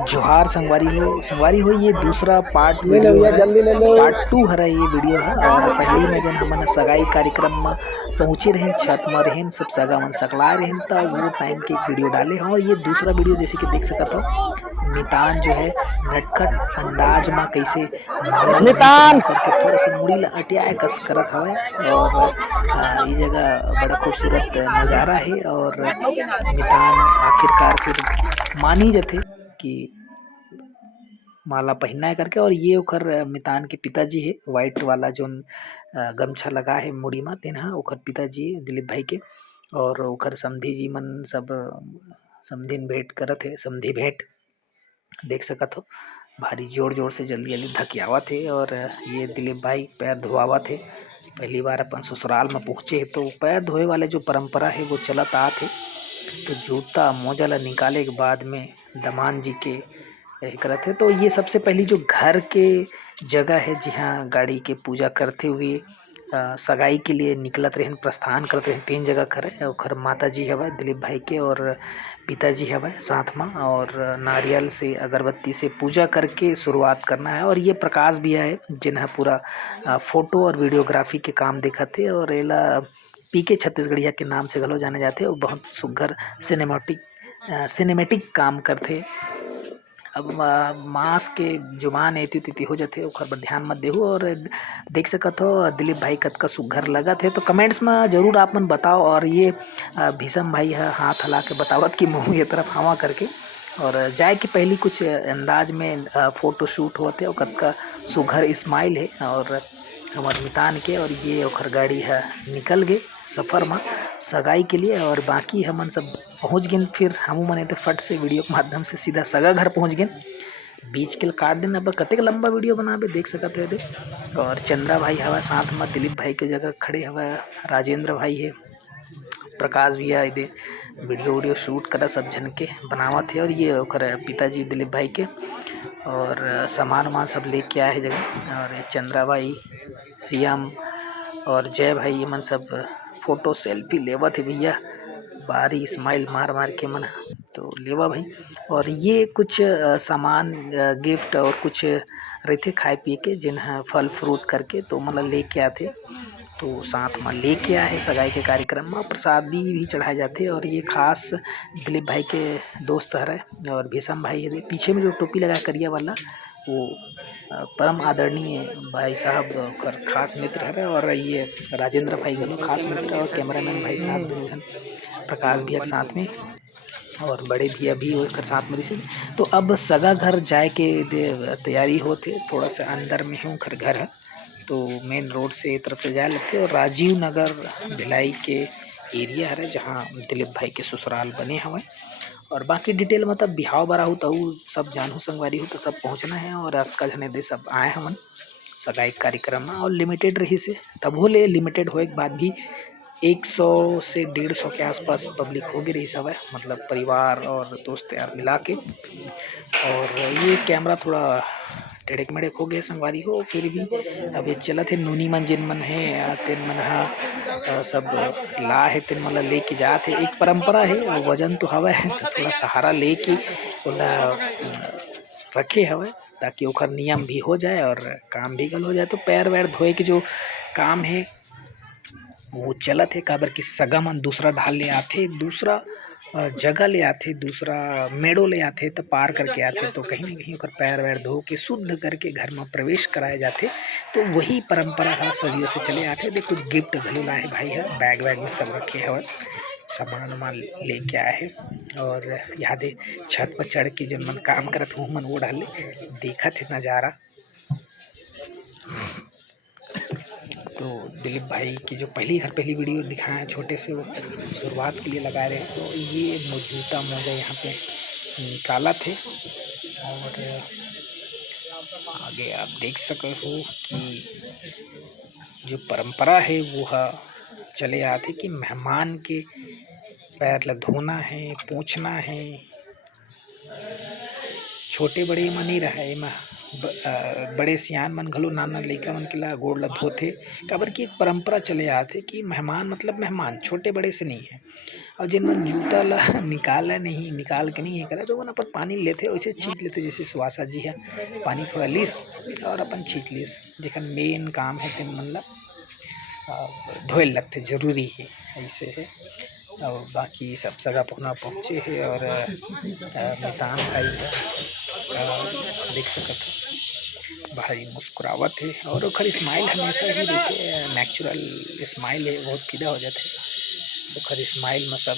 जोहार संगवारी हो ये दूसरा पार्ट ले लो वीडियो भैया, है। जल्दी ले लो। पार्ट 2 हरा ये वीडियो है। और पहली में जन हमन सगाई कार्यक्रम में पहुँचे रहें, छत में रहें, सब सगा मन सकलाए रहें, तो वो टाइम के एक वीडियो डाले हैं। और ये दूसरा वीडियो जैसे कि देख सकत हो, मितान जो है नटखट अंदाज में कैसे माला ला ढीप नितान। ढीप करके थोड़ा सा मुड़ी ला अटियाए कस करत हवय। और ये जगह बड़ा खूबसूरत नज़ारा है। और मितान आखिरकार फिर मानी जाते कि माला पहनाए करके। और ये ओखर मितान के पिताजी है, वाइट वाला जोन गमछा लगा है मुड़ी में, तेन हा ओखर पिताजी है दिलीप भाई के। और ओखर समधी जी मन सब समधिन भेंट करत है, समधी भेंट देख सकत हो। भारी जोर जोर से जल्दी जल्दी धकियावत थे। और ये दिलीप भाई पैर धोआवत थे, पहली बार अपन ससुराल में पहुँचे है, तो पैर धोए वाले जो परंपरा है वो चलत आत है। तो जूता मोजा ला निकाले के बाद में दमान जी के यही करत है। तो ये सबसे पहली जो घर के जगह है जहाँ गाड़ी के पूजा करते हुए सगाई के लिए निकलत रहें, प्रस्थान करते रहें, 3 जगह खरे ओखर माता जी हवय दिलीप भाई के, और पिताजी हवय साथ में। और नारियल से अगरबत्ती से पूजा करके शुरुआत करना है। और ये प्रकाश भी है जिन्हें पूरा फोटो और वीडियोग्राफी के काम दिखत है। और एला पीके छत्तीसगढ़िया के नाम से घलो जाने जाते। और बहुत सुघर सिनेमेटिक काम करते। अब मांस के जुबान एती तेती हो जाते, ओखर बर ध्यान मत देहू। और देख सकत हो दिलीप भाई कतका सुघर लगत है, तो कमेंट्स में जरूर आप मन बताओ। और ये भीषम भाई है हाथ हला के बतावत कि मुँह ये तरफ हवा करके। और जाए के पहली कुछ अंदाज में फोटो शूट होते और कतका सुघर स्माइल है। और हमार मितान के, और ये ओखर गाड़ी है निकल गए सफ़र में सगाई के लिए। और बाकी हमन सब पहुँच गए, फिर हमू मने तो फट से वीडियो के माध्यम से सीधा सगा घर पहुँच गए। बीच के काट दिन अब कतेक लंबा वीडियो बनाबे देख सकत है दे। और चंद्रा भाई हवा साथ में दिलीप भाई के जगह खड़े हवा, राजेंद्र भाई है, प्रकाश भैया दे वीडियो शूट करा सब झन के बनावत है। और ये ओखर पिताजी दिलीप भाई के, और सामान वामान सब लेके आए है जगह। और ये चंद्रा भाई, सीएम और जय भाई ये मन सब फोटो सेल्फी लेवत है भैया, बारी स्माइल मार मार के मन तो लेवा भाई। और ये कुछ सामान गिफ्ट और कुछ रहते खाए पिए के जिन्हें फल फ्रूट करके तो मतलब लेके आते, तो साथ में लेके आए सगाई के कार्यक्रम में प्रसादी भी चढ़ाए जाते। और ये खास दिलीप भाई के दोस्त हरे। और भीषम भाई है पीछे में जो टोपी लगा करिया वाला, वो परम आदरणीय भाई साहब कर खास मित्र है। और ये राजेंद्र भाई घलो खास मित्र, और कैमरामैन भाई साहब दोनों जन प्रकाश भैया के साथ में, और बड़े भैया भी ओकर साथ में रिसीव। तो अब सगा घर जाए के तैयारी होते, थोड़ा सा अंदर में हूँ घर है, तो मेन रोड से एक तरफ से जाए लगते। और राजीव नगर भिलाई के एरिया है जहाँ दिलीप भाई के ससुराल बने हवे। और बाकी डिटेल मतलब बिहाव बराहू तो सब जानू संगवारी हो तो सब पहुँचना है। और आजकल जने दे सब आए हमन सगाई कार्यक्रम में, और लिमिटेड रही से तब ले लिमिटेड होए के बाद भी 100 से 150 के आसपास पब्लिक हो गई रही सब है, मतलब परिवार और दोस्त यार मिला के। और ये कैमरा थोड़ा टेढ़क मेढ़क हो गए संगवारी हो, फिर भी अब ये चलत है। नूनी मन जिन मन है तेन मन हा सब ला है, तेन मन लेके जात है। एक परंपरा है, वजन तो हवा है, तो थोड़ा सहारा लेके ओला रखे हवे, ताकि ओखर नियम भी हो जाए और काम भी गल हो जाए। तो पैर वैर धोए के जो काम है वो चलत है, काबर की सगा मन दूसरा ढाल ले आथे, दूसरा जगह ले आथे, दूसरा मेड़ो ले आथे, तो पार करके आथे, तो कहीं ना कहीं ओकर पैर वैर धो के शुद्ध करके घर में प्रवेश कराए जाते। तो वही परंपरा है सदियों से चले आते। देख कुछ गिफ्ट घलो लाए भाई है, बैग वैग में सब रखे हवे, सामान वामान लेके आए हैं। और याद है छत पर चढ़ के जब मन काम करत हूँ मन वो डाले देखा थे नज़ारा। तो दिलीप भाई की जो पहली वीडियो दिखाए छोटे से वो शुरुआत के लिए लगा रहे हैं, तो ये जूता मोजा यहाँ पे निकाला थे। और आगे आप देख सके हो कि जो परंपरा है वो चले आते कि मेहमान के पैर ला धोना है, पोंछना है, छोटे बड़े मन नहीं रहा एमा बड़े सियान मन घलो नाना लइका मन के ला गोड़ ला धोथे, काबर की एक परंपरा चले आथे कि मेहमान मतलब मेहमान, छोटे बड़े से नहीं है। और जिन मन जूता ला निकाला नहीं निकाल के नहीं है करे तो वो अपन पानी लेते वैसे छींच लेते जैसे सुहासा जी है पानी थोड़ा लीस और अपन छींच लीस जेकर मेन काम है तेन मन ला धोए लगते जरूरी है ऐसे है। और बाकी सब जगह पहुना पहुँचे है और मितान भाई है देख सकत हो भाई मुस्कुरावत है और ओखर स्माइल हमेशा ही देखे नेचुरल स्माइल है बहुत फिदा हो जाते ओखर स्माइल में सब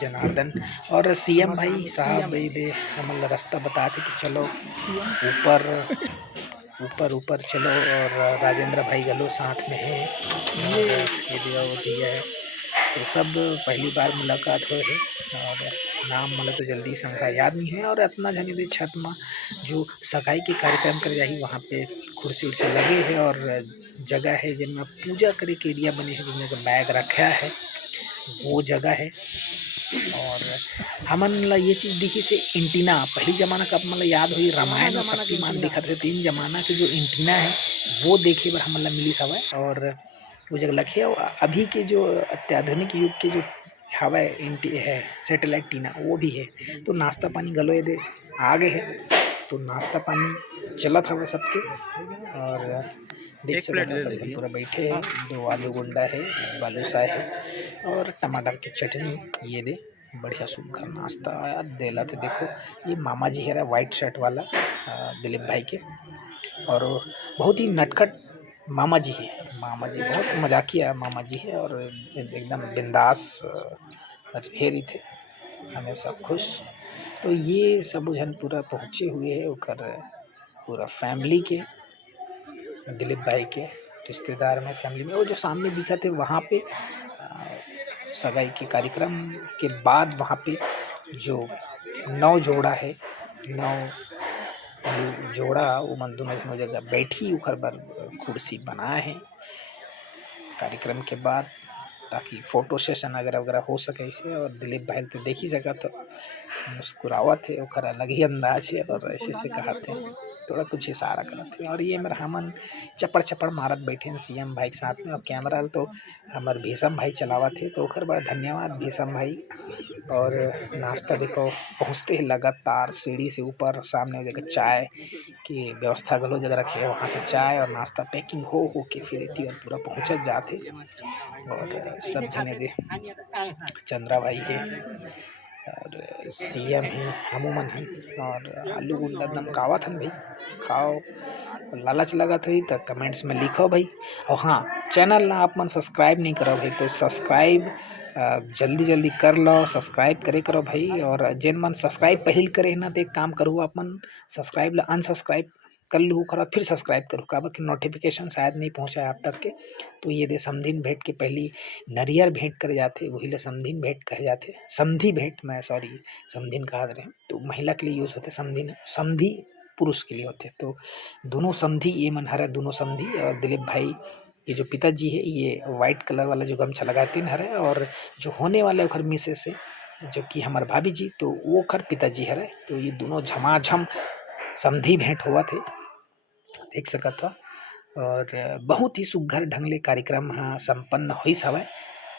जनार्दन और सीएम भाई साहब दे हमन रास्ता बताते कि चलो ऊपर ऊपर ऊपर चलो और राजेंद्र भाई गलो साथ में है ये दिया है तो सब पहली बार मुलाकात हुए है और नाम मतलब तो जल्दी से हमरा याद नहीं है और अपना जाने दे छत में जो सगाई के कार्यक्रम कर जाही वहाँ पे कुर्सी उर्सी लगे है और जगह है जिनमें पूजा करे के एरिया बने हैं जिनमें बैग रखा है वो जगह है। और हमन ला ये चीज़ दिखी से एंटीना पहली जमाना का मतलब याद हुई रामायण और शक्तिमान दिखा थे तीन जमाना के जो एंटीना है वो देखे बर हमन ला मिली हवय और वो जगह लखे अभी के जो अत्याधुनिक युग के जो हवा है सैटेलाइट टीना वो भी है तो नाश्ता पानी गलो दे आगे है तो नाश्ता पानी चलत हवा सबके और देख सकते सब जन पूरा बैठे हैं दो आलू गुंडा है बालूशाह है और टमाटर की चटनी ये दे बढ़िया सुघर नाश्ता यार देला थे देखो ये मामा जी है वाइट शर्ट वाला दिलीप भाई के और बहुत ही नटखट मामा जी है बहुत मजाकिया मामा जी है और एकदम बिंदास रहे थे हमेशा खुश। तो ये सब जन पूरा पहुँचे हुए है ओकर पूरा फैमिली के दिलीप भाई के रिश्तेदार में फैमिली में वो जो सामने दिखा थे वहाँ पे सगाई के कार्यक्रम के बाद वहाँ पे जो 9 जोड़ा है 9 जोड़ा वो मन दोनों जगह बैठी उखर बर कुर्सी बनाए हैं कार्यक्रम के बाद ताकि फोटो सेशन वगैरह हो सके इसे और दिलीप भाई तो देख ही सका तो मुस्कुरावत है ओखर अलग ही अंदाज है और ऐसे से कहा थे थोड़ा कुछ इशारा करते और ये मेरा हमन चपड़ मारत बैठे हैं सीएम भाई के साथ में और कैमरा तो हमार भीषम भाई चलावत थे तो ओखर बड़ा धन्यवाद भीषम भाई। और नाश्ता देखो पहुँचते ही लगातार सीढ़ी से ऊपर सामने जगह चाय की व्यवस्था गलो जगह रखे है वहाँ से चाय और नाश्ता पैकिंग हो के फिर इतनी और पूरा पहुँचत जाते और सब जने दे चंद्रा भाई है और सीएम है हमूमन है और आलू गुंडा नमकावत हन भाई खाओ लालच लगा तो ही तो कमेंट्स में लिखो भाई और हाँ चैनल ना आप मन सब्सक्राइब नहीं करो भाई तो सब्सक्राइब जल्दी कर लो सब्सक्राइब करे करो भाई और जिन मन सब्सक्राइब पहले करे ना तो एक काम करूँ आप मन सब्सक्राइब ला अनसब्सक्राइब कर लूँ करा फिर सब्सक्राइब करूँ काबर कि नोटिफिकेशन शायद नहीं पहुँचा है आप तक के तो ये दे समधिन भेंट के पहली नरियर भेंट करे जाते वही ले समधिन भेंट कहे जाते समधी भेंट मैं सॉरी समधिन कहा रहे तो महिला के लिए यूज़ होते समधिन समधी पुरुष के लिए होते तो दोनों समधी ये मन हरा दोनों समधी और दिलीप भाई के जो पिताजी है ये वाइट कलर वाला जो गमछा लगाते हैं हरे और जो होने वाला है मिसेस है जो कि हमारे भाभी जी तो वो खर पिताजी हरे तो ये दोनों झमाझम समधी भेंट हुआ थे देख सका था और बहुत ही सुघर ढंग ले कार्यक्रम संपन्न हुई हवय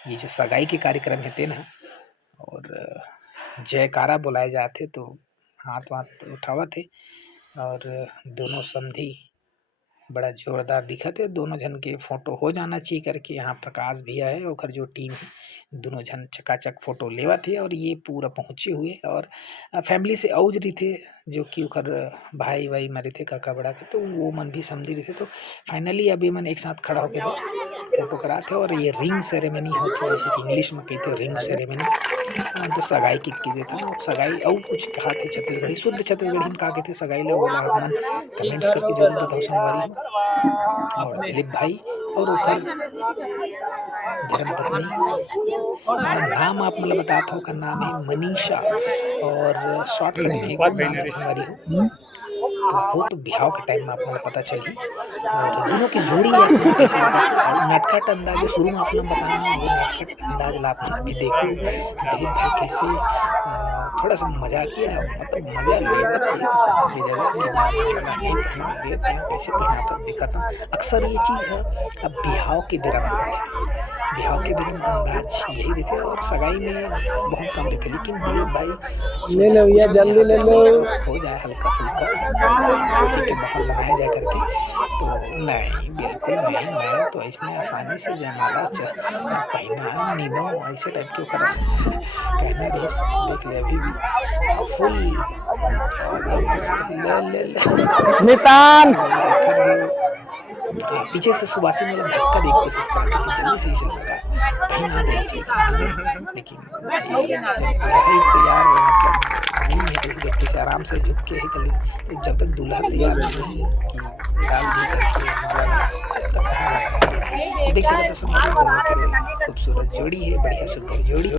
ये जो सगाई के कार्यक्रम है तेन और जयकारा बुलाए जाते तो हाथ वाथ उठावा थे और दोनों समधी बड़ा जोरदार दिखा थे दोनों जन के फोटो हो जाना चाहिए करके यहाँ प्रकाश भैया है और जो टीम है दोनों जन चकाचक फोटो लेवा थे और ये पूरा पहुँचे हुए और फैमिली से औज रही थे जो कि उखर भाई वाई मरे थे काका बड़ा के तो वो मन भी समझी रहे थे तो फाइनली अभी मन एक साथ खड़ा होके थे फोटो कराते और ये रिंग सेरेमनी होती जैसे कि इंग्लिश में कहते रिंग सेरेमनी तो सगाई की देता ना सगाई और कुछ कहा थे छत्तीसगढ़ी शुद्ध छत्तीसगढ़ी में कहा थे सगाई ला बोला मन कमेंट्स करके जरूर बताओ संगवारी हो और दिलीप भाई और ओखर धर्मपत्नी नाम आप मतलब बताता हो का नाम है मनीषा और शॉर्टकट में एक और नाम है संगवारी हो तो वो तो ब्याह के टाइम में आप मतलब पता चली और दोनों की जोड़ी आप मन कैसे लगा थे नटखट अंदाज शुरू में आपने बताना वो नटखट अंदाज ला आप अभी देखो दिलीप भाई कैसे थोड़ा सा मजा किया मतलब मजा लेवा थे ये जगह पहना नहीं पहना देते हैं कैसे पहना था देखा था अक्सर ये चीज़ है अब ब्याह के बेरा में होती बिहाव के बेरे में अंदाज यही रहते और सगाई में बहुत कम रहते, लेकिन दिलीप भाई ले सोचे लो भैया, कुछ नहीं जल्दी ले हल्का लो। में हो जाए, हल्का फुल्का खुशी के माहौल बनाया जाए करके। तो नहीं, बिल्कुल नहीं, मैं तो ऐसने आसानी से जयमाला पहना नहीं दूँ, ऐसे टाइप के ओकर कहना रहीस। देख ले अभी भी फुल एकदम ले ले ले नितान फिर जो पीछे से सुबासिन वाला धक्का देने की कोशिश करते कि जल्दी से इसे लगा पहना दे इसे, लेकिन भाई जब दूल्हा ही तैयार मतलब नहीं है तो देखते से आराम से झुक के ही चली, तो जब तक दूल्हा तैयार नहीं है कि डाल दी करके माला लगा तब तक कहाँ लगाएंगे। तो देख सकते हैं संबंधी दोनों के खूबसूरत जोड़ी है, बढ़िया सुंदर जोड़ी।